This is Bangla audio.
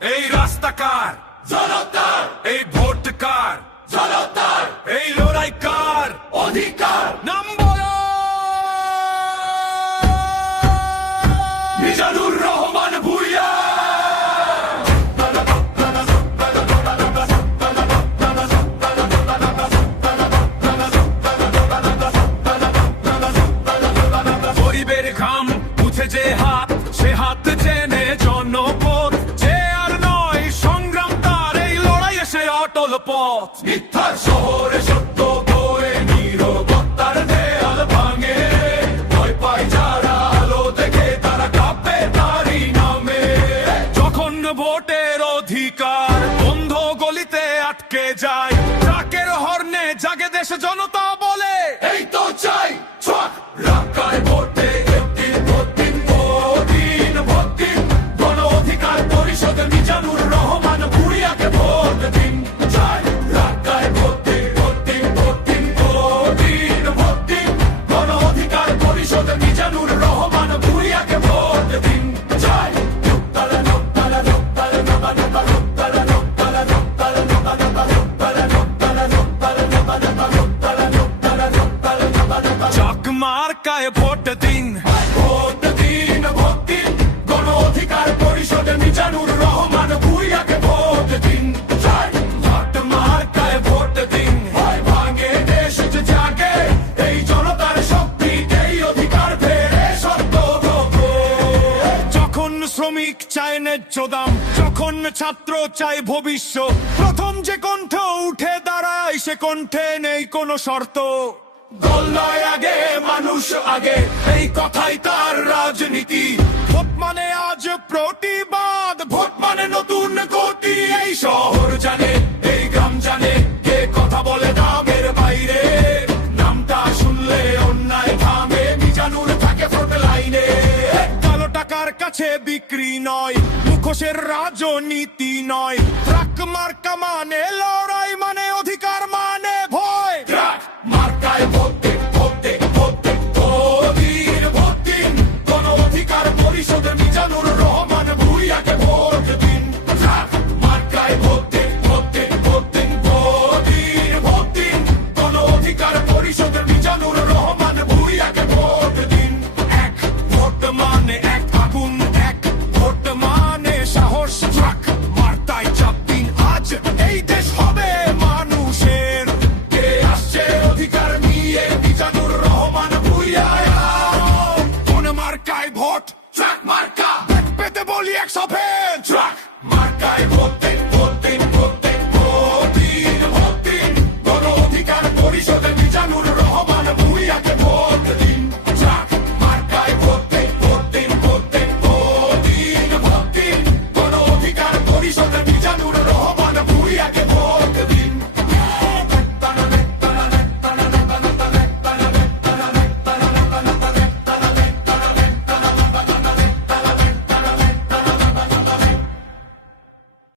এই রাস্তা কার? জনতার। এই ভোট কার? জনতার। এই লড়াই কার? অধিকার। নাম বলো। মিজানুর রহমান ভূঁইয়া। গরিবের ঘাম মুছে যে হাত, সে হাত চেনে জনপদ। যে আর নয় সংগ্রাম তার, এই লড়াই এসে অটল পথ। মিথ্যার শহরে সত্য বয়ে নীরবতার দেয়াল ভাঙে। ভয় পায় যারা আলো দেখে, তারা কাঁপে তারই নামে। যখন ভোটের অধিকার বন্ধ গলিতে আটকে যায়, ট্রাকের হর্নে জাগে দেশে জনতা বলে এই তো চাই ট্রাক রাখায় ভোটে। একদিন ভোট দিন, ভোট দিন, ভোট দিন। গণ অধিকার পরিষদে মিজানুর রহমান ভূঁইয়াকে ভোট দিন। চাই রাখায় ভোটে। ভোট দিন, ভোট দিন, ভোট দিন, ভোট দিন। গণ অধিকার পরিষদে মিজানুর রহমান ভূঁইয়াকে ভোট দিন। চাই নোকতালা নোকতালা নোকতালা নোবা নোবা নোকতালা নোকতালা নোকতালা নোবা নোবা নোকতালা নোকতালা নোকতালা নোবা নোবা নোকতালা নোকতালা নোকতালা নোবা নোবা। চাক মার্কায় ভোট দিন। ভোট দিন, ভোট দিন। গণ অধিকার পরিষদে মিজানুর রহমান ভূঁইয়াকে ভোট দিন। চাই ভোট মার্কায় ভোট দিন। ভয় ভাঙে দেশ যে জাগে, এই জনতার শক্তিতেই অধিকার ফেরে সত্য গো। যখন শ্রমিক চায় ন্যায্য দাম, যখন ছাত্র চায় ভবিষ্যৎ, প্রথম যে কণ্ঠ উঠে দাঁড়ায় সে কণ্ঠে নেই কোনো শর্ত। দল নয় আগে, মানুষ আগে, এই কথাই তার রাজনীতি। ভোট মানে আজ প্রতিবাদ, ভোট মানে নতুন গতি। এই শহর জানে, এই গ্রাম জানে, কে কথা বলে দামের বাইরে। নামটা শুনলে অন্যায় থামে, মিজানুর থাকে ফ্রন্ট লাইনে। কালো টাকার কাছে বিক্রি নয়, মুখোশের রাজনীতি নয়। ট্রাক মার্কা মানে লড়াই, মানে